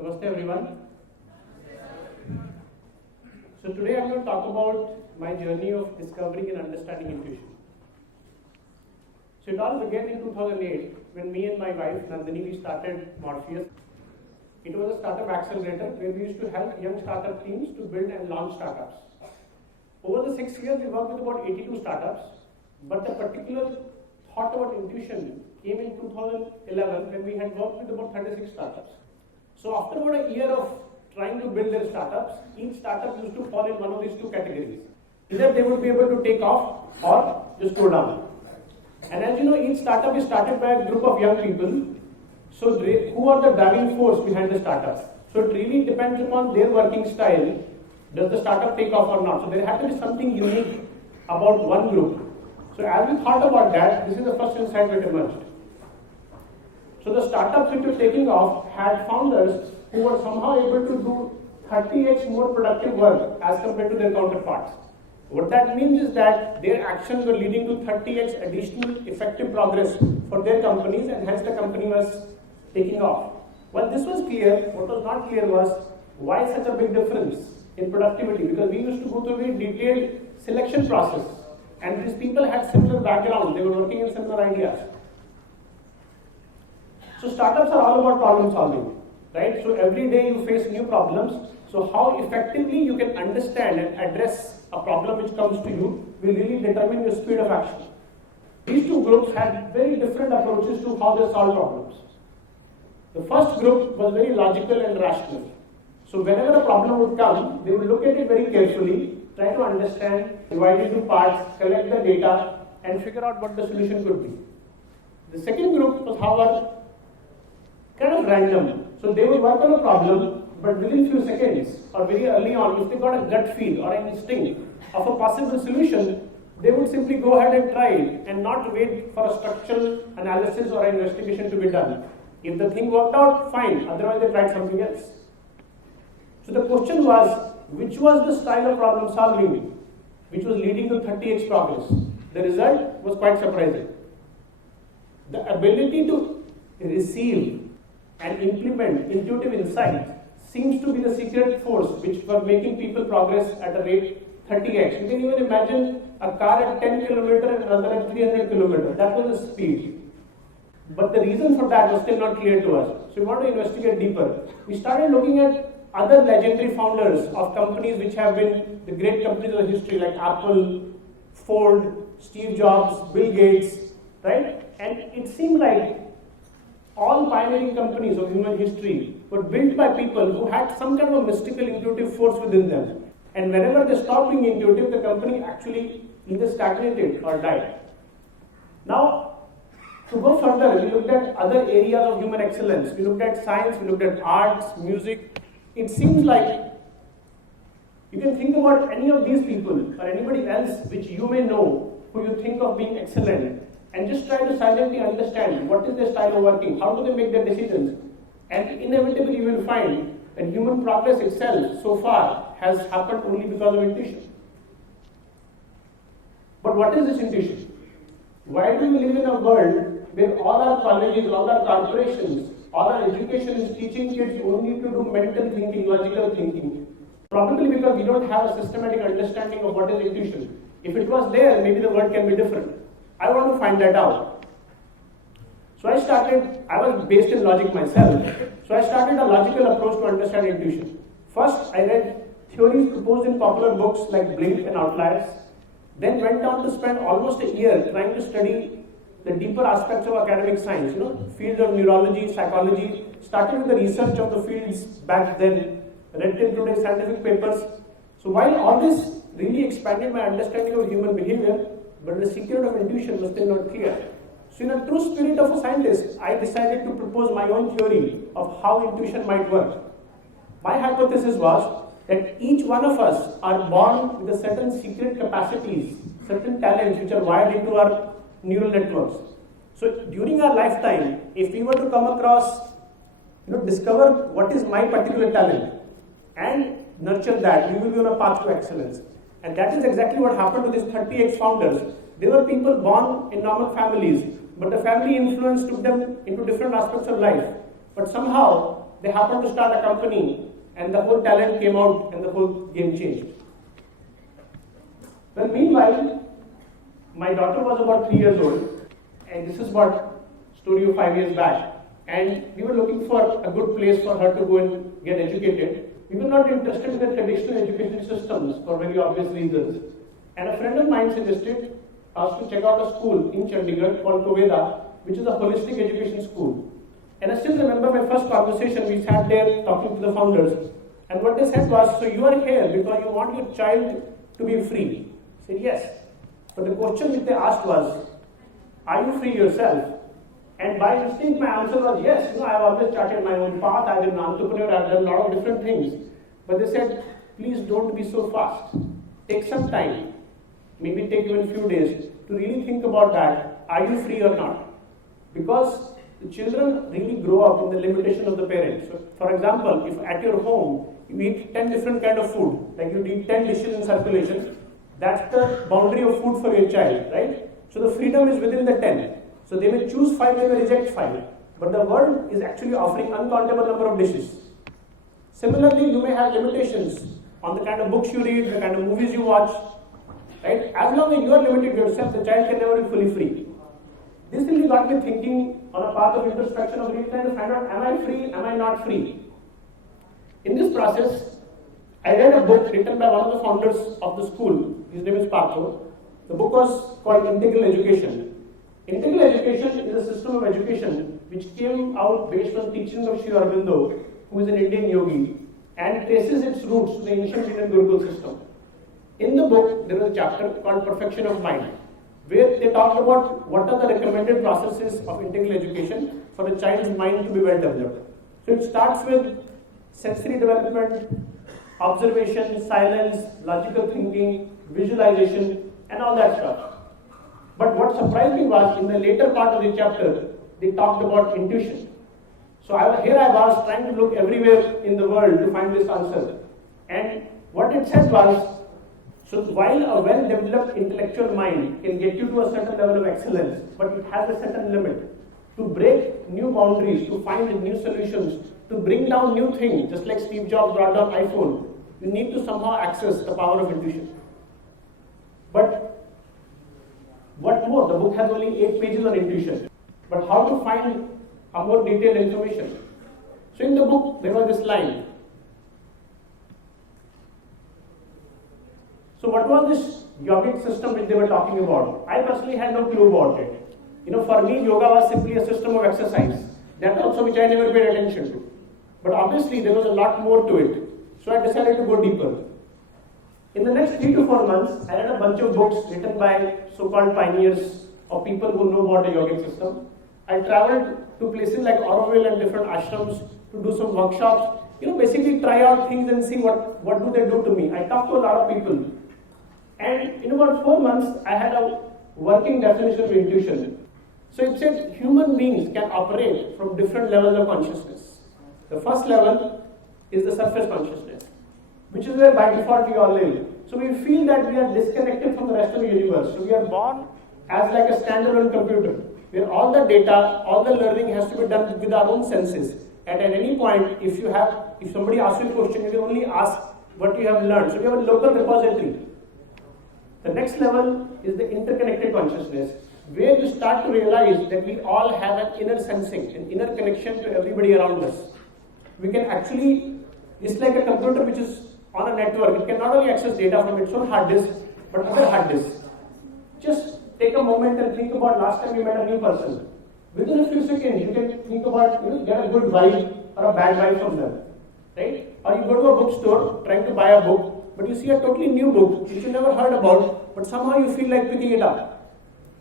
Namaste everyone. So today I'm going to talk about my journey of discovering and understanding intuition. So it all began in 2008 when me and my wife Nandini we started Morpheus. It was a startup accelerator where we used to help young startup teams to build and launch startups. Over the 6 years we worked with about 82 startups, but the particular thought about intuition came in 2011 when we had worked with about 36 startups. So after about a year of trying to build their startups, each startup used to fall in one of these two categories. Either they would be able to take off or just go down. And as you know, each startup is started by a group of young people. So who are the driving force behind the startup? So it really depends upon their working style. Does the startup take off or not? So there had to be something unique about one group. So as we thought about that, this is the first insight that emerged. So the startups which were taking off had founders who were somehow able to do 30x more productive work as compared to their counterparts. What that means is that their actions were leading to 30x additional effective progress for their companies, and hence the company was taking off. Well, this was clear. What was not clear was why such a big difference in productivity, because we used to go through a very detailed selection process, and these people had similar backgrounds. They were working in similar ideas. So startups are all about problem solving, right? So every day you face new problems. So how effectively you can understand and address a problem which comes to you will really determine your speed of action. These two groups had very different approaches to how they solve problems. The first group was very logical and rational. So whenever a problem would come, they would look at it very carefully, try to understand, divide it into parts, collect the data, and figure out what the solution could be. The second group was, however, kind of random. So they would work on a problem, but within few seconds or very early on, if they got a gut feel or an instinct of a possible solution, they would simply go ahead and try it and not wait for a structural analysis or an investigation to be done. If the thing worked out, fine. Otherwise, they tried something else. So the question was, which was the style of problem solving which was leading to 30x progress? The result was quite surprising. The ability to receive and implement intuitive insight seems to be the secret force which was making people progress at a rate 30x. You can even imagine a car at 10 km and another at 300 km. That was the speed. But the reason for that was still not clear to us. So we want to investigate deeper. We started looking at other legendary founders of companies which have been the great companies of history like Apple, Ford, Steve Jobs, Bill Gates, right? And it seemed like all pioneering companies of human history were built by people who had some kind of a mystical intuitive force within them. And whenever they stopped being intuitive, the company actually either stagnated or died. Now, to go further, we looked at other areas of human excellence. We looked at science, we looked at arts, music. It seems like you can think about any of these people or anybody else which you may know who you think of being excellent, and just try to silently understand what is their style of working, how do they make their decisions, and inevitably you will find that human progress itself so far has happened only because of intuition. But what is this intuition? Why do we live in a world where all our colleges, all our corporations, all our education is teaching kids only to do mental thinking, logical thinking? Probably because we don't have a systematic understanding of what is intuition. If it was there, maybe the word can be different. I want to find that out. So I was based in logic myself. So I started a logical approach to understand intuition. First, I read theories proposed in popular books like Blink and Outliers. Then went on to spend almost a year trying to study the deeper aspects of academic science, fields of neurology, psychology, started with the research of the fields back then, read till today's scientific papers. So while all this really expanded my understanding of human behavior, but the secret of intuition was still not clear. So in a true spirit of a scientist, I decided to propose my own theory of how intuition might work. My hypothesis was that each one of us are born with a certain secret capacities, certain talents which are wired into our neural networks. So during our lifetime, if we were to come across, discover what is my particular talent and nurture that, we will be on a path to excellence. And that is exactly what happened to these 30x founders. They were people born in normal families, but the family influence took them into different aspects of life. But somehow, they happened to start a company and the whole talent came out and the whole game changed. Well, meanwhile, my daughter was about 3 years old, and this is about story of 5 years back, and we were looking for a good place for her to go and get educated. We were not interested in the traditional education systems for very obvious reasons. And a friend of mine suggested us to check out a school in Chandigarh called Koveda, which is a holistic education school. And I still remember my first conversation. We sat there talking to the founders, and what they said was, so you are here because you want your child to be free. I said, yes. But the question which they asked was, are you free yourself? And by instinct, my answer was yes. You know, I've always charted my own path. I've been an entrepreneur. I've done a lot of different things. But they said, please don't be so fast. Take some time. Maybe take even a few days to really think about that. Are you free or not? Because the children really grow up in the limitation of the parents. So, for example, if at your home you eat 10 different kind of food, like you eat 10 dishes in circulation, that's the boundary of food for your child, right? So the freedom is within the 10. So they may choose 5, they may reject 5. But the world is actually offering uncountable number of dishes. Similarly, you may have limitations on the kind of books you read, the kind of movies you watch, right? As long as you are limited yourself, the child can never be fully free. This really got me thinking on a path of introspection of really trying to find out, am I free, am I not free? In this process, I read a book written by one of the founders of the school. His name is Partho. The book was called Integral Education. Integral education is a system of education which came out based on teachings of Sri Aurobindo, who is an Indian yogi, and traces its roots to the ancient Indian Gurukul system. In the book, there is a chapter called Perfection of Mind, where they talked about what are the recommended processes of integral education for a child's mind to be well developed. So it starts with sensory development, observation, silence, logical thinking, visualization, and all that stuff. But what surprised me was, in the later part of the chapter, they talked about intuition. So here I was trying to look everywhere in the world to find this answer. And what it said was, so while a well-developed intellectual mind can get you to a certain level of excellence, but it has a certain limit. To break new boundaries, to find new solutions, to bring down new things, just like Steve Jobs brought down iPhone, you need to somehow access the power of intuition. But what more? The book has only 8 pages on intuition. But how to find a more detailed information? So in the book, there was this line. So what was this yogic system which they were talking about? I personally had no clue about it. You know, for me, yoga was simply a system of exercise. That also which I never paid attention to. But obviously, there was a lot more to it. So I decided to go deeper. In the next 3 to 4 months, I read a bunch of books written by so-called pioneers or people who know about the yogic system. I traveled to places like Auroville and different ashrams to do some workshops. You know, basically try out things and see what do they do to me. I talked to a lot of people. And in about 4 months, I had a working definition of intuition. So it said human beings can operate from different levels of consciousness. The first level is the surface consciousness, which is where by default we all live. So we feel that we are disconnected from the rest of the universe. So we are born as like a standalone computer, where all the data, all the learning has to be done with our own senses. And at any point, if somebody asks you a question, you can only ask what you have learned. So you have a local repository. The next level is the interconnected consciousness, where you start to realize that we all have an inner sensing, an inner connection to everybody around us. We can actually, it's like a computer which is on a network. It can not only access data from its own hard disk, but other hard disks. Just take a moment and think about last time you met a new person. Within a few seconds, you can think about, get a good vibe or a bad vibe from them, right? Or you go to a bookstore trying to buy a book, but you see a totally new book which you never heard about, but somehow you feel like picking it up,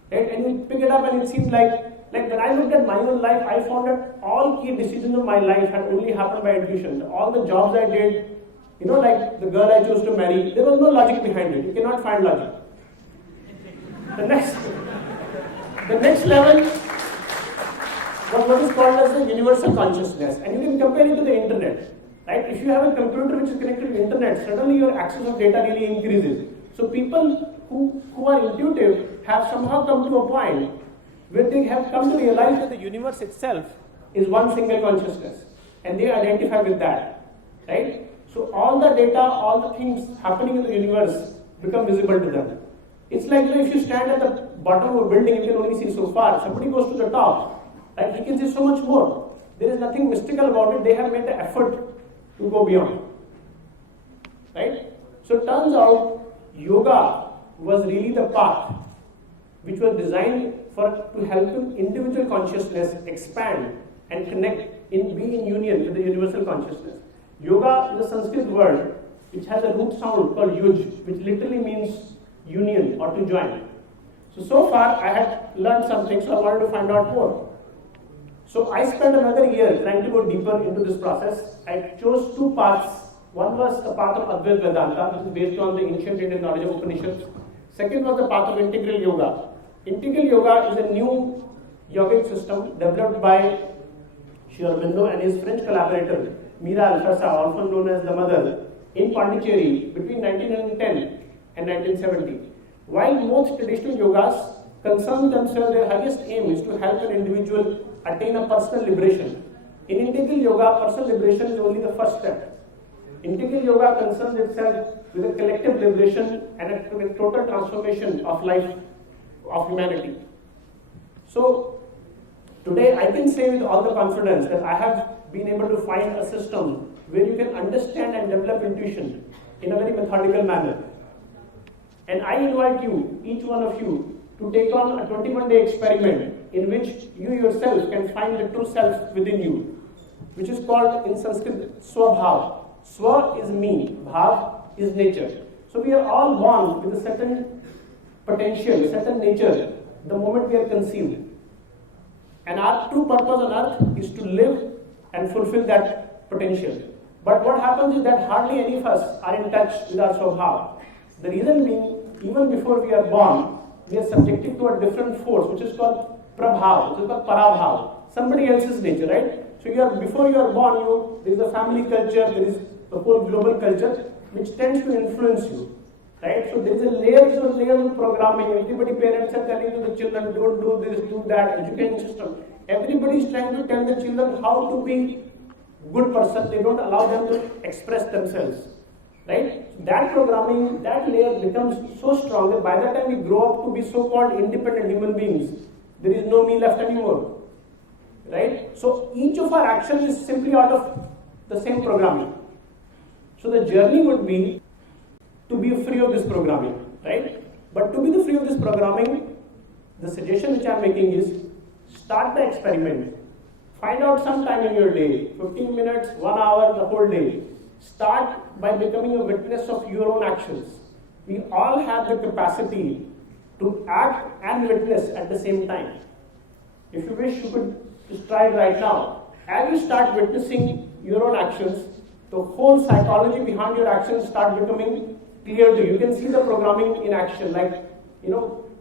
right? And you pick it up and it seems like when I looked at my own life, I found that all key decisions of my life had only happened by intuition. All the jobs I did, like the girl I chose to marry, there was no logic behind it. You cannot find logic. The next level was what is called as the universal consciousness, and you can compare it to the internet. Right? If you have a computer which is connected to the internet, suddenly your access of data really increases. So people who are intuitive have somehow come to a point where they have come to realize that the universe itself is one single consciousness. and they identify with that, right? So all the data, all the things happening in the universe become visible to them. It's like, if you stand at the bottom of a building, you can only see so far. Somebody goes to the top, right? He can see so much more. There is nothing mystical about it. They have made the effort to go beyond, right? So it turns out yoga was really the path which was designed to help individual consciousness expand and connect, be in union with the universal consciousness. Yoga is a Sanskrit word which has a root sound called yuj, which literally means union or to join. So far I had learned something, so I wanted to find out more. So I spent another year trying to go deeper into this process. I chose two paths. One was the path of Advaita Vedanta, which is based on the ancient Indian knowledge of Upanishads. Second was the path of integral yoga. Integral yoga is a new yogic system developed by Sri Aurobindo and his French collaborator Mira Alfasa, also known as the Mother, in Pondicherry between 1910 and 1970. While most traditional yogas concern themselves, their highest aim is to help an individual attain a personal liberation. In integral yoga, personal liberation is only the first step. Integral yoga concerns itself with a collective liberation and a total transformation of life, of humanity. So today I can say with all the confidence that I have been able to find a system where you can understand and develop intuition in a very methodical manner. And I invite you, each one of you, to take on a 21-day experiment in which you yourself can find the true self within you, which is called in Sanskrit Swabhav. Swa is me, Bhav is nature. So we are all born with a certain potential, certain nature, the moment we are conceived. And our true purpose on earth is to live and fulfill that potential. But what happens is that hardly any of us are in touch with our Swabhav. The reason being, even before we are born, we are subjected to a different force, which is called Prabhav, which is called Parabhav, somebody else's nature, right? So before you are born, there is a family culture, there is the whole global culture, which tends to influence you, right? So there is a layers of programming. Everybody, parents are telling to the children, don't do this, do that, education system. Everybody is trying to tell the children how to be good person. They don't allow them to express themselves, right? That programming, that layer becomes so strong that by the time we grow up to be so-called independent human beings, there is no me left anymore, right? So each of our actions is simply out of the same programming. So the journey would be to be free of this programming, right? But to be free of this programming, the suggestion which I am making is start the experiment. Find out some time in your day, 15 minutes, 1 hour, the whole day. Start by becoming a witness of your own actions. We all have the capacity to act and witness at the same time. If you wish, you could just try it right now. As you start witnessing your own actions, the whole psychology behind your actions start becoming clear to you. You can see the programming in action, like,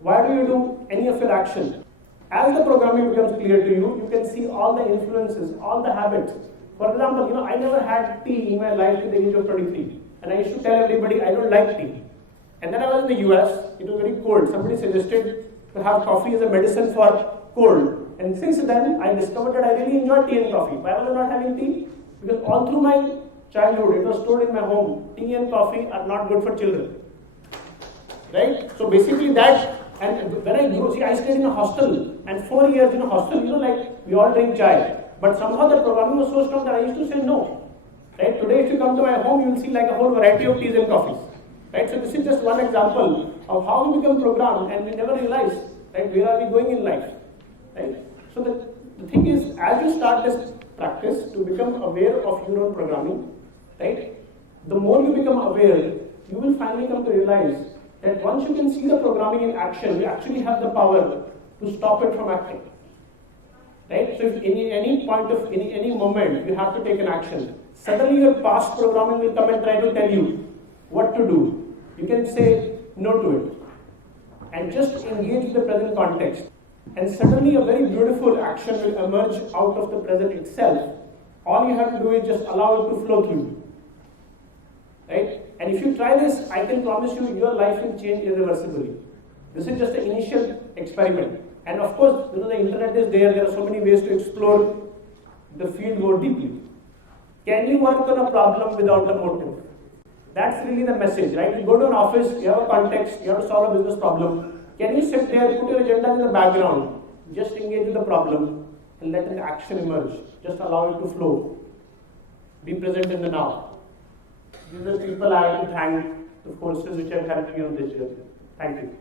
why do you do any of your action? As the programming becomes clear to you, you can see all the influences, all the habits. For example, I never had tea in my life till the age of 23. And I used to tell everybody I don't like tea. And then I was in the US, it was very cold. Somebody suggested to have coffee as a medicine for cold. And since then, I discovered that I really enjoy tea and coffee. Why was I not having tea? Because all through my childhood, it was stored in my home. Tea and coffee are not good for children. Right? So basically that, and when I grew, I stayed in a hostel. And 4 years in a hostel, we all drink chai. But somehow the programming was so strong that I used to say no. Right? Today, if you come to my home, you will see like a whole variety of teas and coffees. Right? So this is just one example of how we become programmed and we never realize, right, where are we going in life. Right? So the thing is, as you start this practice to become aware of your own programming, right, the more you become aware, you will finally come to realize that once you can see the programming in action, you actually have the power to stop it from acting. Right? So if in any point of any moment you have to take an action, suddenly your past programming will come and try to tell you what to do. You can say no to it and just engage with the present context. And suddenly a very beautiful action will emerge out of the present itself. All you have to do is just allow it to flow through. Right? And if you try this, I can promise you your life will change irreversibly. This is just the initial experiment. And of course, the internet is there are so many ways to explore the field more deeply. Can you work on a problem without a motive? That's really the message, right? You go to an office, you have a context, you have to solve a business problem. Can you sit there, put your agenda in the background, just engage with the problem, and let an action emerge? Just allow it to flow. Be present in the now. These are the people I have to thank, the forces which have helped me on this journey. Thank you.